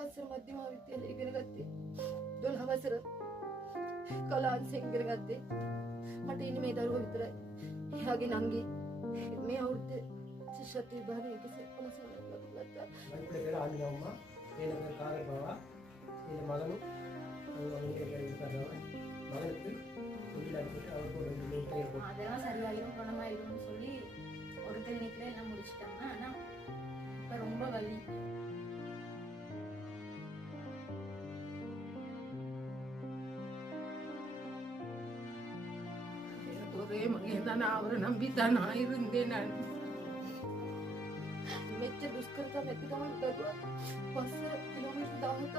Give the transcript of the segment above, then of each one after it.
වසර මධ්‍යම විද්‍යාලයේ ඉගෙන ගත්තේ. 12 වසර කලාංශයෙන් ඉගෙන ගත්තේ. මට ඉන්නේ මේ දරුවා විතරයි. එයාගේ නංගි මේ අවුරුද්දේ ශිෂ්‍යත්ව විභාගයේ කිසි කොනසක් ලැබුණා. මම පෙර ආනියම්මා එනක කාර්ය බව ඉන්න මගනු மகனுக்கு அதெல்லாம் சரியாயிரும் குணமாயிரும்னு சொல்லி ஒரு கிளினிக்ல எல்லாம் முடிச்சிட்டாங்க. ஆனா இப்ப ரொம்ப வலி. ஒரே மகன் தான், அவரை நம்பித்தான் நான் இருந்தேன். நான் மெச்ச துஷ்கர்த்தா மெத்திகமன் தருவா 5 කිලෝමීටර් 10ක්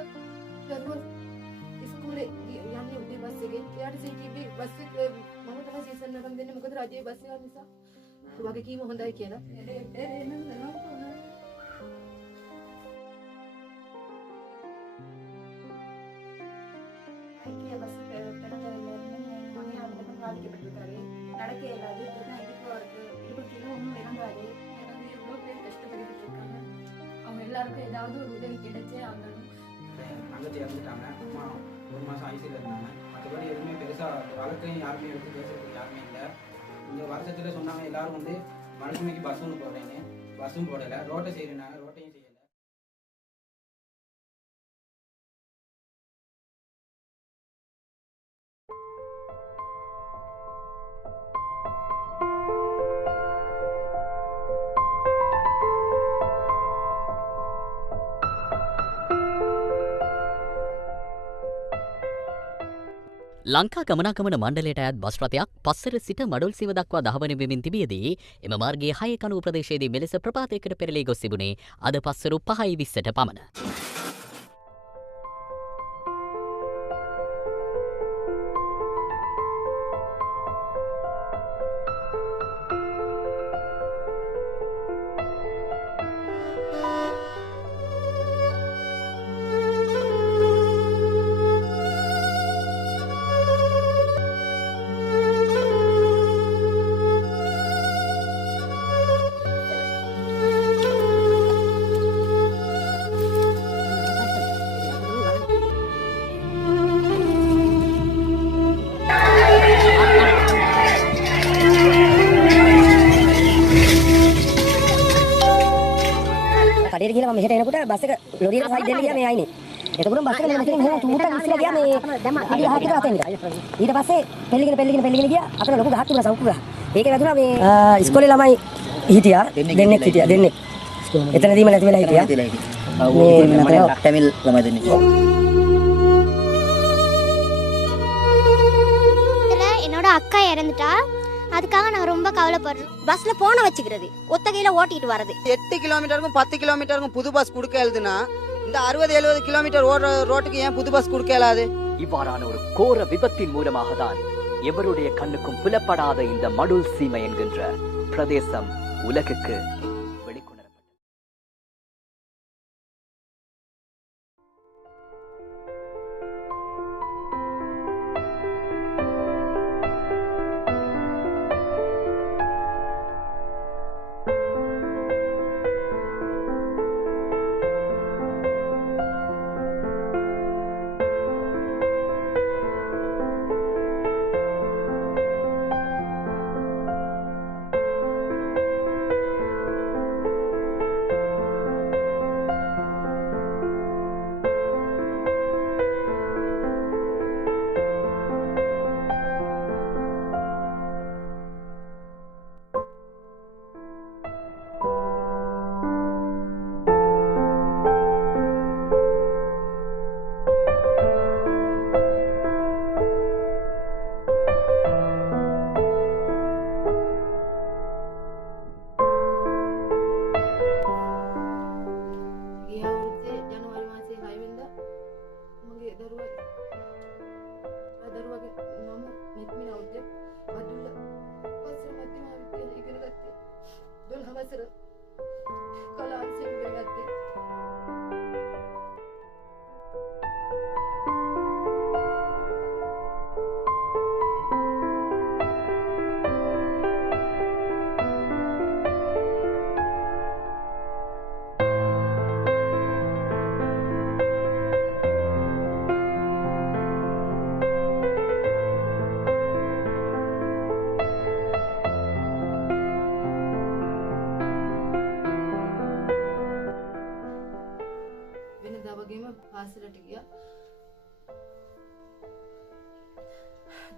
දරුවා ඉස්කෝලේ යන්නේ උදේ බස් එකෙන්. එයාට සීකීපේ බස් එක මම තමයි සීසන් එකක් දෙන්නේ, මොකද රජයේ බස් එක නිසා. වගකීම හොඳයි කියලා. ஐக்கிய பஸ் கிடந்ததுல இருந்து மணி அவங்களுக்கு பாதிக்கப்பட்டிருக்காரு. நடக்க இயலாது. இதுக்கு அவருக்கு 20 கிலோ ஒன்றும் இறங்காது. இறந்து எவ்வளோ பேர் கஷ்டப்பட்டுக்கிட்டு இருக்காங்க. அவங்க எல்லாருக்கும் ஏதாவது ஒரு உதவி கிடைச்சே ஆகணும். தங்கச்சி இறந்துட்டாங்க. அம்மா 1 மாதம் ஐசியில் இருந்தாங்க. மற்றபடி எதுவுமே பெருசாக வழக்கையும் யாருமே எடுத்து பேசுறதுக்கு யாருமே இல்லை. இங்கே வருஷத்தில் சொன்னாங்க எல்லாரும் வந்து மனுஷமைக்கு பஸ்ஸும் போடுறேன்னு. பஸ்ஸும் போடலை. ரோட்டை செய்யறாங்க, ரோட்டையும் செய்யலை. ලංකා ගමනාගමන මණ්ඩලයට අයත් බස් රථයක් පස්සර සිට මඩුල්සිව දක්වා දහවන වෙමින් තිබියදී එම මාර්ගයේ 6 කණුව ප්‍රදේශයේදී මෙලෙස ප්‍රපාතයකට පෙරළී ගොස් තිබුණේ අද පස්සරු 5:20ට පමණ. කඩේට ගිහලා මම මෙහෙට එනකොට බස් එක ලොරියට සයිඩ් දෙන්න ගියා මේ ආයිනේ. එතකොට බස් එක මෙතනින් මෙහෙම චූට්ටක් ඉස්සලා ගියා මේ අඩි 5කට අතෙන් ඉඳලා. ඊට පස්සේ පෙල්ලිගෙන ගියා. අතන ලොකු ගහක් තිබුණා සවුක්කු ගහ. ඒකේ වැදුනා මේ ඉස්කෝලේ ළමයි හිටියා. දෙන්නෙක් හිටියා. එතනදීම නැති වෙලා හිටියා. මේ තමිල් ළමයි දෙන්නෙක්. என்னோட அக்கா இறந்துட்டா. அதுக்காக நான் ரொம்ப கவலைப்படுறேன். பஸ்ல போன வச்சுக்கிறது, ஒத்த கையில ஓட்டிட்டு வரது. 8 கிலோமீட்டருக்கும் 10 கிலோமீட்டருக்கும் புது பஸ் கொடுக்க எழுதுனா இந்த 60-70 கிலோமீட்டர் ஓடுற ரோட்டுக்கு ஏன் புது பஸ் கொடுக்க இயலாது? இவ்வாறான ஒரு கோர விபத்தின் மூலமாக தான் எவருடைய கண்ணுக்கும் புலப்படாத இந்த மடுல் சீமை என்கின்ற பிரதேசம் உலகுக்கு වෙලා වගේම පාසලට ගියා.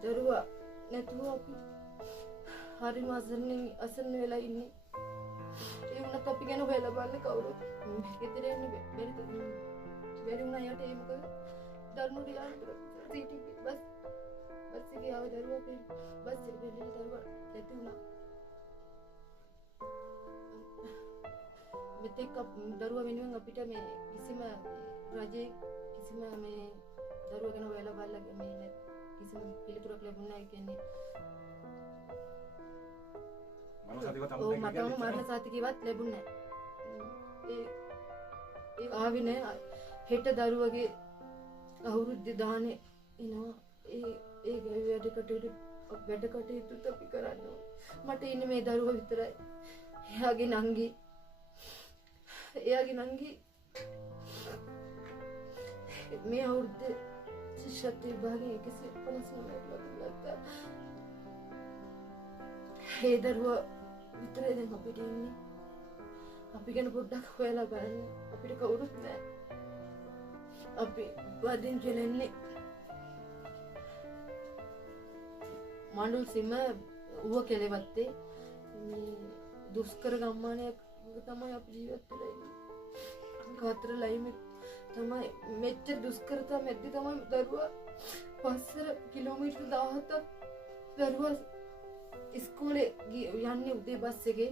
දරුවා නැතුව අපි හරිම අසරණ වෙලා ඉන්නේ. ඒ වුණත් අපි ගැන හොයලා බලන්න කවුරුත් ගෙදර එන්න බැරි වුණා යට. ඒ මොකද දරුණු රියාලිට සිටි බස් එකේ ආව දරුවා බස් එකේ බැලුවා දරුවා නැති වුණා. මෙතෙක් දරුවා වෙනුවෙන් අපිට මේ කිසිම රජයේ කිසිම මේ දරුවා ගැන හොයලා බලලා මේ කිසිම පිළිතුරක් ලැබුණේ නැහැ. කියන්නේ මරණ සාතිකේවත් ලැබුණේ නැහැ. ඒ ආවේ නැහැ. හෙට දරුවගේ අවුරුද්ද දානේ එනවා. ඒ වැඩ කටයුතු අපි කරන්නේ. මට ඉන්නේ මේ දරුවා විතරයි. එයාගේ නංගි මේ අවුරුද්ද ශිෂ්‍යත්ව විභාගයේ 159ක් ලබා. ඒ දරුවා විතරයි දැන් අපිට ඉන්නේ. අපි ගැන පොඩ්ඩක් හොයලා බලන්න. අපිට කවුරුත් නැහැ. අපි වදින් කෙලෙන්නේ මණ්ඩුල් සීම ඌව කෙලෙවත්තේ මේ දුෂ්කර ගම්මානයක් තමයි අපි ජීවත් වෙලා ඉන්නේ. කාතර ලයිම තමයි මෙච්චර දුෂ්කරතා මැද්දේ තමයි දරුවා පස්සර කිලෝමීටර් 17ක් දරුවා ඉස්කෝලේ යන්නේ උදේ බස් එකේ.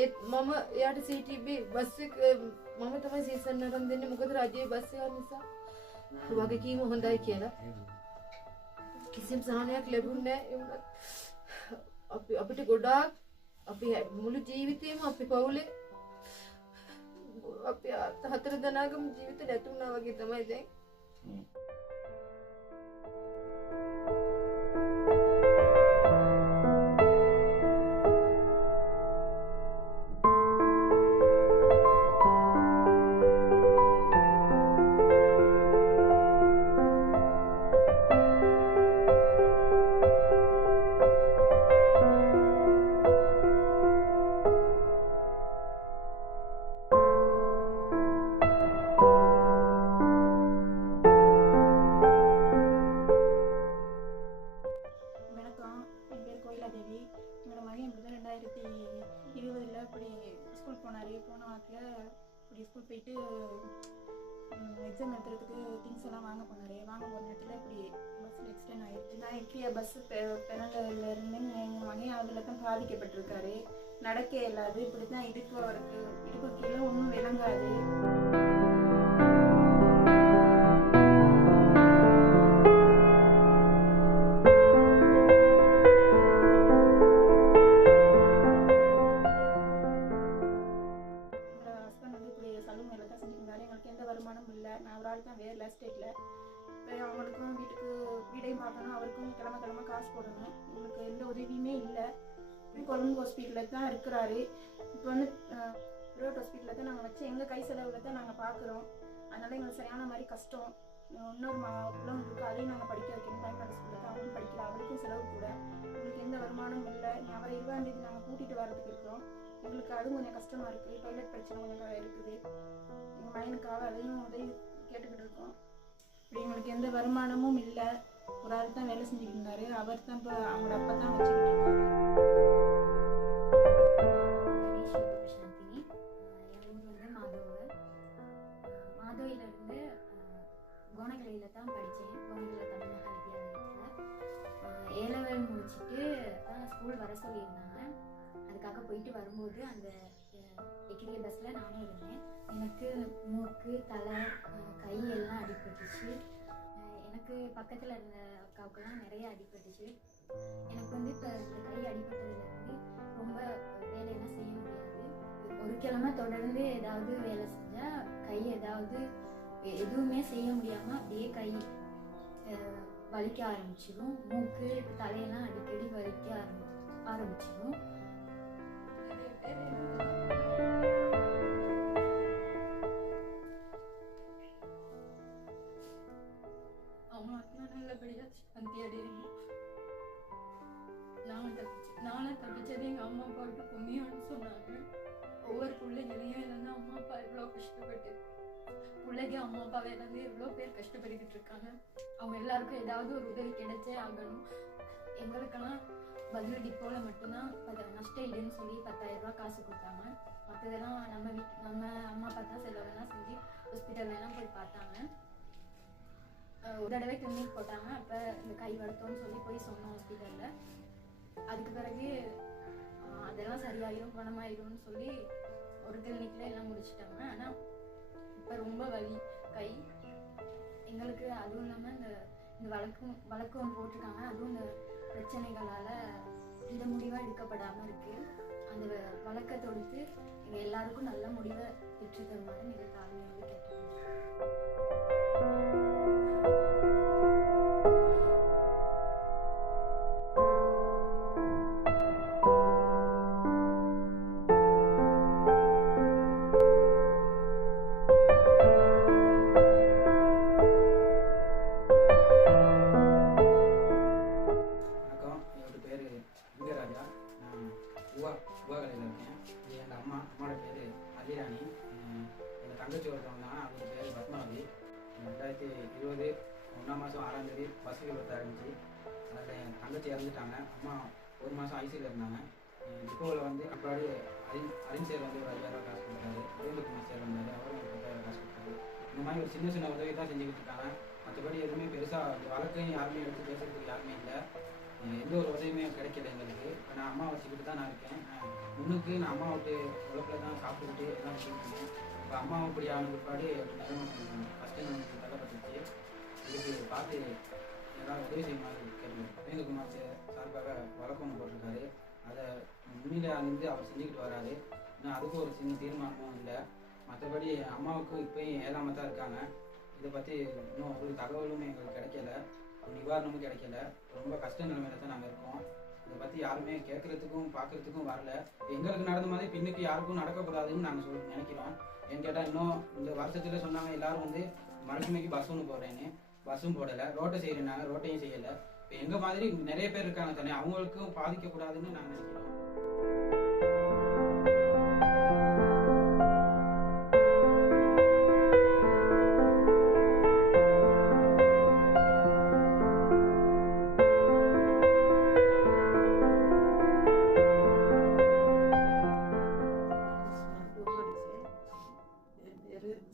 ඒත් මම එයාට CTB බස් එක මම තමයි සීසන් අරන් දෙන්නේ. මොකද රජයේ බස් එක නිසා වගකීම හොඳයි කියලා. කිසිම සහනයක් ලැබුණේ නැහැ. අපිට ගොඩාක් අපි මුළු ජීවිතේම අපි පවුලේ අපි 4 දෙනාගම ජීවිත නැතුණා වගේ තමයි දැන්. எக்ஸாம் எழுதுறதுக்கு திங்ஸ் எல்லாம் வாங்க போனார். வாங்க போன நேரத்தில் இப்படி பஸ்ஸில் எக்ஸ்டெண்ட் ஆகிடுச்சு. நான் இப்படியே பஸ்ஸு பெனலிருந்து எங்கள் மகன் அதில் தான் பாதிக்கப்பட்டிருக்காரு. நடக்க இயலாது. இப்படி தான் அவருக்கு இடுப்பு கீழே ஒன்றும் விளங்காது. அவங்களுக்கும் வீடையும் பார்க்கணும். அவருக்கும் கிழமை காசு போடணும். இவங்களுக்கு எந்த உதவியுமே இல்லை. கொழும்பு ஹாஸ்பிட்டலில் தான் இருக்கிறாரு. இப்போ வந்து ப்ரைவேட் ஹாஸ்பிட்டலில் தான் நாங்கள் வச்சு எங்கள் கை செலவில் தான் நாங்கள் பார்க்குறோம். அதனால் எங்களுக்கு சரியான மாதிரி கஷ்டம். இன்னொரு பிள்ளைங்க இருக்குது, அதையும் நாங்கள் படிக்க வைக்கணும். பயன்பட ஸ்கூலில் தான் அவங்களும் படிக்கல. அவங்களுக்கும் செலவு கூட. எங்களுக்கு எந்த வருமானமும் இல்லை. அவரை 20ஆம் தேதி நாங்கள் கூட்டிகிட்டு வரதுக்கு இருக்கிறோம். எங்களுக்கு அதுவும் கொஞ்சம் கஷ்டமாக இருக்குது. டாய்லெட் பிரச்சனை கொஞ்சம் இருக்குது. எங்கள் மகனுக்காக அதையும் உதவி கேட்டுக்கிட்டு இருக்கோம். இப்படி எங்களுக்கு எந்த வருமானமும் இல்லை. ஒரு ஆள் தான் வேலை செஞ்சுக்கிட்டு இருந்தாரு. அவர் தான் இப்போ அவங்களோட அப்பா தான் வச்சுக்கிட்டு இருக்காரு. மாதோயிலிருந்து கோணகிரியில் தான் படித்தேன். கோணகிரியில் தமிழ்நாடு வித்யாலயத்தில் ஏலவல் முடிச்சுட்டு தான் ஸ்கூல் வர சொல்லியிருந்தாங்க. அதுக்காக போயிட்டு வரும்போது அந்த எக்கிரிய பஸ்ஸில் நானே இருந்தேன். எனக்கு மூக்கு, தலை, கை எல்லாம் அடிபட்டுச்சு. எனக்கு பக்கத்தில் இருந்த அக்காவுக்கெல்லாம் நிறைய அடிபட்டுச்சு. எனக்கு வந்து இப்போ இந்த கை அடிபட்டதுலேருந்து ரொம்ப வேலையெல்லாம் செய்ய முடியாது. ஒரு கிழமை தொடர்ந்து ஏதாவது வேலை செஞ்சால் கை எதுவுமே செய்ய முடியாமல் அப்படியே கை வலிக்க ஆரம்பிச்சிடும். மூக்கு, தலையெல்லாம் அடிக்கடி வலிக்க ஆரம்பிச்சிடும். நல்லபடியாக சாந்தி அடையணும். நானும் தப்பிச்சது எங்கள் அம்மா அப்பாவுக்கு புண்ணியம்னு சொன்னாங்க. ஒவ்வொரு பிள்ளைங்களையும் இல்லைன்னா அம்மா அப்பா இவ்வளோ கஷ்டப்பட்டு பிள்ளைக்கு அம்மா அப்பாவை இழந்து எவ்வளோ பேர் கஷ்டப்பட்டுக்கிட்டு இருக்காங்க. அவங்க எல்லாருக்கும் ஏதாவது ஒரு உதவி கிடைச்சே ஆகணும். எங்களுக்கெல்லாம் பதில் டிப்போவில் மட்டும்தான் நஷ்ட ஈடுன்னு சொல்லி 10,000 ரூபா காசு கொடுத்தாங்க. மற்றதெல்லாம் நம்ம அம்மா அப்பா தான் செலவெல்லாம் செஞ்சு ஹாஸ்பிட்டல்லாம் போய் பார்த்தாங்க. ஒரு தடவை கிளினிக் போட்டாங்க. அப்போ இந்த கை வருத்தம்னு சொல்லி போய் சொன்னோம் ஹாஸ்பிட்டலில். அதுக்கு பிறகு அதெல்லாம் சரியாயிரும் குணமாயிரும்னு சொல்லி ஒரு கிளினிக்கில் எல்லாம் முடிச்சுட்டாங்க. ஆனால் இப்போ ரொம்ப வலி கை எங்களுக்கு. அதுவும் இல்லாமல் இந்த வழக்கு ஒன்று போட்டிருக்காங்க. அதுவும் இந்த பிரச்சனைகளால் இந்த முடிவாக எடுக்கப்படாமல் இருக்குது. அந்த வழக்கை தொடுத்து எங்கள் எல்லாருக்கும் நல்ல முடிவை பெற்று தருமாறு நீங்கள் தாழ்மையோடு கேட்டுக்கோங்க. தங்கச்சி ஒருத்தவங்க தான். அவங்க பேர் பத்மாவதி. 2020 1ஆம் மாதம் 6ஆம் தேதி பஸ் விபத்து ஆரம்பிச்சு அதில் என் தங்கச்சி இறந்துட்டாங்க. அம்மா 1 மாதம் ஐசியில் இருந்தாங்க. டிப்போவில் வந்து அப்பாடி அரிஞ்சேர் வந்து ஒரு 5000 ரூபா காசு கொடுத்தாரு. கோவிந்தகுமார் சார் வந்தார், அவரும் 10,000 காசு கொடுத்தாரு. இந்த மாதிரி ஒரு சின்ன சின்ன உதவி தான் செஞ்சுக்கிட்டு இருக்காங்க. மற்றபடி எதுவுமே பெருசாக இந்த வழக்கையும் யாருமே எடுத்து பேசுறதுக்கு யாருமே இல்லை. எந்த ஒரு உதவியுமே கிடைக்கல எங்களுக்கு. இப்போ நான் அம்மா வச்சுக்கிட்டு தான் நான் இருக்கேன். முன்னுக்கு நான் அம்மா விட்டு உழப்பில் தான் சாப்பிட்டுக்கிட்டு எல்லாம் வச்சுக்கிட்டேன். இப்போ அம்மா இப்படி ஆன பிற்பாடு ஃபஸ்ட்டு நமக்கு தள்ளப்பட்டுச்சு. இதுக்கு பார்த்து ஏதாவது உதவி செய்யுமாறு கேட்கணும். கோவிந்தகுமார் சார்பாக வழக்கு ஒன்று போட்டிருக்காரு. அதை முன்னிலை வந்து அவர் செஞ்சுக்கிட்டு வராரு. இன்னும் அதுக்கும் ஒரு சின்ன தீர்மானமும் இல்லை. மற்றபடி அம்மாவுக்கு இப்போயும் ஏழாம தான் இருக்காங்க. இதை பற்றி இன்னும் ஒரு தகவலும் எங்களுக்கு கிடைக்கல, ஒரு நிவாரணமும் கிடைக்கல. ரொம்ப கஷ்ட நிலைமையில தான் நாங்கள் இருக்கோம். இதை பற்றி யாருமே கேட்குறதுக்கும் பார்க்குறதுக்கும் வரல. எங்களுக்கு நடந்த மாதிரி பின்னுக்கு யாருக்கும் நடக்கக்கூடாதுன்னு நாங்கள் நினைக்கிறோம். ஏன்னு கேட்டால் இன்னும் இந்த வருஷத்தில் சொன்னாங்க எல்லாரும் வந்து மலக்குமைக்கு பஸ் ஒன்று போடுறேன்னு. பஸ்ஸும் போடலை. ரோட்டை செய்கிறேன்னாங்க, ரோட்டையும் செய்யலை. இப்போ எங்கள் மாதிரி நிறைய பேர் இருக்காங்க தானே, அவங்களுக்கும் பாதிக்கக்கூடாதுன்னு நாங்கள் நினைக்கிறோம்.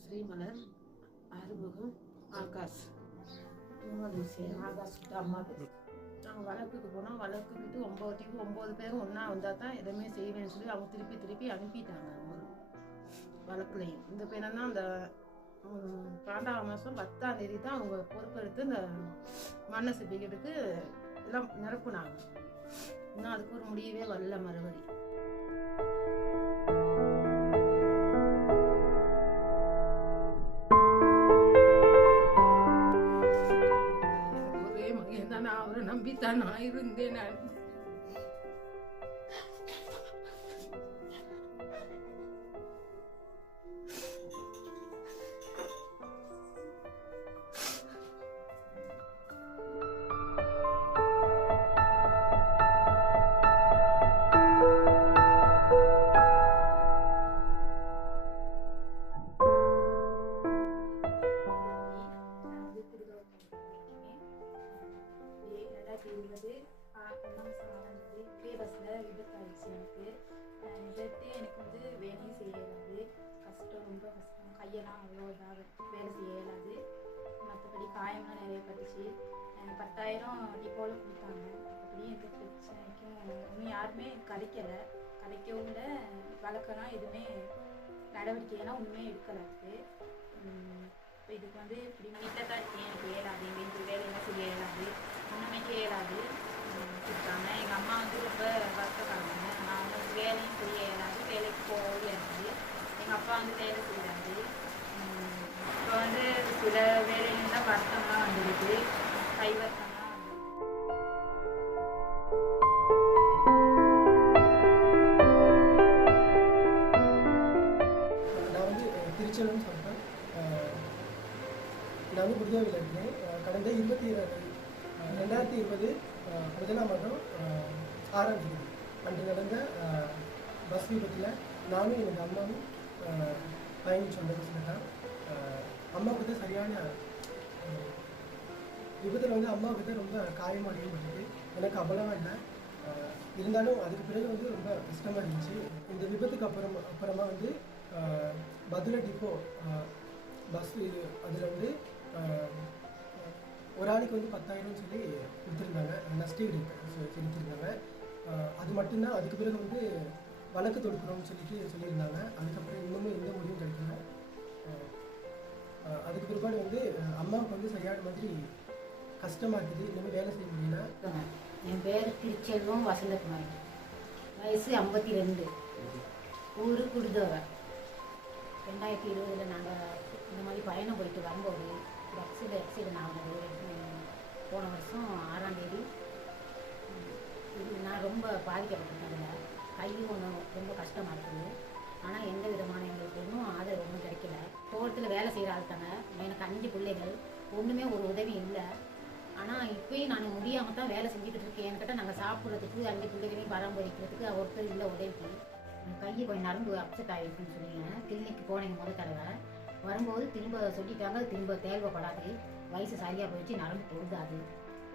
ஸ்ரீமலர் ஆறுமுகம் ஆகாஷ் ஆகாஷ்கிட்ட அம்மா பேர். நாங்கள் வழக்குக்கு போனோம். வழக்குக்கிட்டு 9 பேரும் ஒன்றா வந்தால் தான் எதுவுமே செய்வேன்னு சொல்லி அவங்க திருப்பி அனுப்பிட்டாங்க. ஒரு வழக்குலையும் இந்த பையன் தான் அந்த 12ஆம் மாதம் 10ஆம் தேதி தான் அவங்க பொறுப்பெடுத்து இந்த மண்ணை சிப்பிக்கிட்டுக்கு எல்லாம் நிரப்புனாங்க. இன்னும் அதுக்கு ஒரு முடியவே வரல. மறுபடி ஒரே மகன் தான். நான் அவரை நம்பித்தான் நான் இருந்தேன். நான் எனக்கு வந்து வேலையும் செய்யலாது. கஷ்டம், ரொம்ப கஷ்டம். கையெல்லாம் அவ்வளோ இதாக வேலை செய்ய இயலாது. மற்றபடி காயம்லாம் நிறைய பட்டுச்சு. 10,000 டிப்போவில் கொடுத்தாங்க. மற்றபடி எந்த பிரச்சனைக்கும் இன்னும் யாருமே கலைக்கவும் இல்லை. வழக்கெல்லாம் எதுவுமே நடவடிக்கையெல்லாம் ஒன்றுமே எடுக்கலாது. இப்போ இதுக்கு வந்து இப்படி வீட்டில் தான் இருக்கேன். எனக்கு இயலாது, எங்கள் வீட்டு வேலையெல்லாம் செய்ய இயலாது, ஒன்றுமைக்கு இயலாது கொடுத்தாங்க. எங்கள் அம்மா வந்து ரொம்ப வருத்தப்படுறாங்க. நான் வந்து வேலையும் செய்ய இயலாது, வேலைக்கு போக இயலாது. எங்கள் அப்பா வந்து வேலை செய்கிறாரு. இப்போ வந்து சில வேலையிலாம் வருத்தம்லாம் வந்துடுது, கை வருத்தம்லாம். நான் வந்து திருச்செல்வம்னு சொல்கிறேன். நான் வந்து குருதேவியில் இருக்கேன். கடந்த 2020 முதலாம் மாதம் 6ஆம் தேதி அன்று நடந்த பஸ் விபத்தில் நானும் எங்கள் அம்மாவும் பயணிச்சு வந்த பஸ்ஸில் தான் அம்மாவுக்கு தான் சரியான விபத்தில் வந்து அம்மாவுக்கு தான் ரொம்ப காயமாக ஏற்பட்டது. எனக்கு அவ்வளவா இல்லை, இருந்தாலும் அதுக்கு பிறகு வந்து ரொம்ப கஷ்டமாக இருந்துச்சு. இந்த விபத்துக்கு அப்புறமா வந்து பதுளை டிப்போ பஸ் இது அதில் வந்து ஒரு ஆளுக்கு வந்து 10,000 சொல்லி கொடுத்துருந்தாங்க, நஷ்டஈடு செலுத்திருந்தாங்க. அது மட்டும்தான். அதுக்கு பிறகு வந்து வழக்கு தொடுக்கணும்னு சொல்லியிருந்தாங்க. அதுக்கப்புறம் இன்னமும் எந்த முடிவும் கிடைக்கல. அதுக்கு பிற்பாடு வந்து அம்மாவுக்கு வந்து சரியான மாதிரி கஷ்டமாக இருக்குது, இன்னும் வேலை செய்ய முடியல. என் பேர் திருச்செல்வம் வசந்தகுமாரி, வயசு 52, ஊர் குடுதோவை. 2020 நாங்கள் இந்த மாதிரி பயணம் போயிட்டு வரும்போது பஸ்ஸில் ஆக்சிடென்ட் ஆகுது. போன வருஷம் 6ஆம் தேதி. நான் ரொம்ப பாதிக்கப்பட்டிருக்கேன். கையும் ஒன்றும் ரொம்ப கஷ்டமாக இருக்குது. ஆனால் எந்த விதமான எங்களுக்கு ஒன்றும் ஆதரவு ஒன்றும் கிடைக்கல. தோட்டத்தில் வேலை செய்கிற ஆள் தாங்க. எனக்கு 5 பிள்ளைகள், ஒன்றுமே ஒரு உதவி இல்லை. ஆனால் இப்போயும் நான் முடியாமல் தான் வேலை செஞ்சுக்கிட்டு இருக்கேன். என்கிட்ட நாங்கள் சாப்பிட்றதுக்கு 5 பிள்ளைகளையும் பராமரிக்கிறதுக்கு ஒருத்தர் இல்லை உதவிக்கு. கையை கொஞ்சம் நரம்பு அப்செட் ஆகிருக்குன்னு சொல்லிங்க கிளினிக்கு போனீங்க முதல் தடவை வரும்போது திரும்ப சொல்லிட்டாங்க, திரும்ப தேவைப்படாது, வயசு சரியாக போயிடுச்சு, நரம்பு பொருந்தாது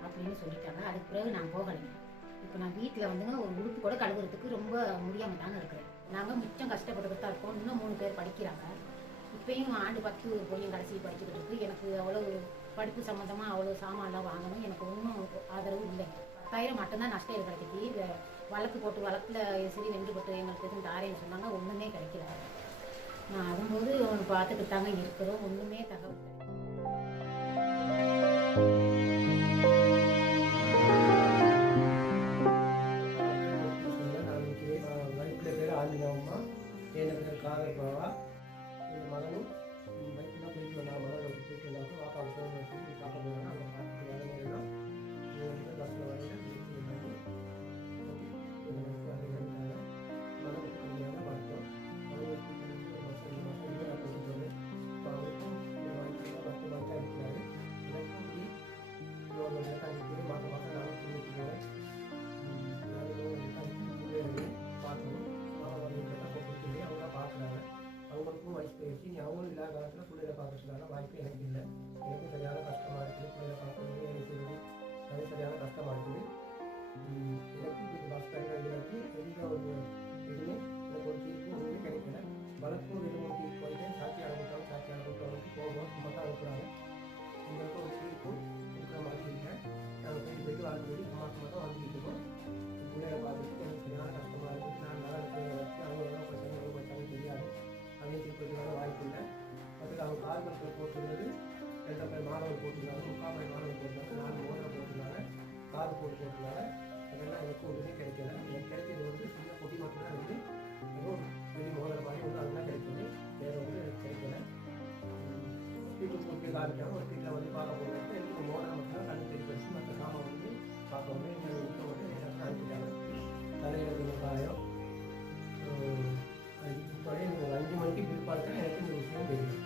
அப்படின்னு சொல்லிட்டாங்க. அதுக்கு பிறகு நான் போகலைங்க. இப்போ நான் வீட்டில் வந்துங்க ஒரு உடுப்பு கூட கழுவுறதுக்கு ரொம்ப முடியாமல் தானே இருக்கிறேன். நாங்கள் மிச்சம் கஷ்டப்பட்டுக்கிட்டு தான் இருக்கோம். இன்னும் 3 பேர் படிக்கிறாங்க. இப்போயும் ஆண்டு 10 பொய்யும் கடைசி படிச்சுக்கிட்டு இருக்கு. எனக்கு அவ்வளோ படிப்பு சம்மந்தமாக அவ்வளோ சாமான்லாம் வாங்கணும். எனக்கு ஒன்றும் ஆதரவு இல்லைங்க. 10,000 மட்டும்தான் நஷ்டம் கிடைச்சிச்சு. வழக்கு போட்டு வழக்கில் சரி வென்று போட்டு எங்களுக்கு எதுவும் தாரேன்னு சொன்னாங்க. ஒன்றுமே கிடைக்கல. நான் அதும்போது பார்த்துக்கிட்டு தாங்க இருக்கிறோம். ஒன்றுமே தகவல் ஆண்டினவம்மா, எனக்கு காதல் பாவா, எங்கள் மகனும் பைக்கில் தான் போயிட்டு வந்தாங்க. மகன் போயிட்டு வந்தாங்க. வாப்பா சொல்லி பார்க்க போகிறாங்க. அவங்க பார்த்துட்டு வரலாம். வந்து பஸ்ஸில் வந்து அவங்களுக்கும் வயசு போயிடுச்சு. நீ அவங்களும் இல்லாத காலத்தில் பிள்ளைகளை பார்க்கறதுக்கான வாய்ப்பு எனக்கு இல்லை. எனக்கும் சரியான கஷ்டமாக இருக்குது. பிள்ளைகளை பார்க்கறது எனக்கு அது சரியான கஷ்டமாக இருக்குது. எனக்கு இது பஸ் ஸ்டாண்ட் பெரிய ஒரு எதுவுமே எனக்கு ஒரு தீர்ப்பு ஒன்றுமே கிடைக்கல. வழக்கும் 2-3 தீர்ப்பு போயிட்டு சாட்சியாக கூட்டவங்களுக்கு போகும் சும்மா தான் இருக்கிறாங்க. எங்களுக்கு ஒரு தீர்ப்பு கொடுக்குற மாதிரி இல்லை. நாங்கள் போயிட்டு வாழ்க்கை சும்மா தான் வந்துக்கிட்டு இருக்கோம். பிள்ளைகளை பார்க்கறதுக்கு எனக்கு சரியான கஷ்டமாக இருக்குது. நான் நல்லா இருக்கிறத வச்சு அவங்களெல்லாம் படித்தாங்க தெரியாது. அதையும் தீர்ப்பதுக்கான வாய்ப்பு இல்லை. அதுக்கு அவங்க கார்பத்தில் போட்டிருந்தது 2 மாணவர் போட்டிருந்தாங்க, 3 மாணவர் போட்டிருந்தாங்க, 4 மோதிரம் போட்டிருந்தாங்க, கார் போட்டிருந்தாங்க. அதெல்லாம் எனக்கு ஒன்றுமே கிடைக்கல. எனக்கு கிடைக்கிறது வந்து சின்ன பொட்டி மட்டும்தான் வந்து ஏதோ வெளி மோதிரம் மாதிரி வந்து அதெல்லாம் கிடைச்சது. வேறு வந்து எனக்கு கிடைக்கல. வீட்டுக்கு போட்டு காமிக்காமல் ஒரு வீட்டில் வந்து பார்க்க போகிறது எனக்கு மோதிரம் மட்டும்தான் கண்ணு தெரிய படிச்சு மற்ற சாமான் வந்து பார்க்க வந்து எங்கள் வீட்டில் வந்து எனக்கு அனுப்பிட்டாங்க. தலையில் காயம். இப்போ எனக்கு ஒரு 5 மணிக்கு பிற்பாடு எனக்கு இந்த விஷயம் தெரியும்.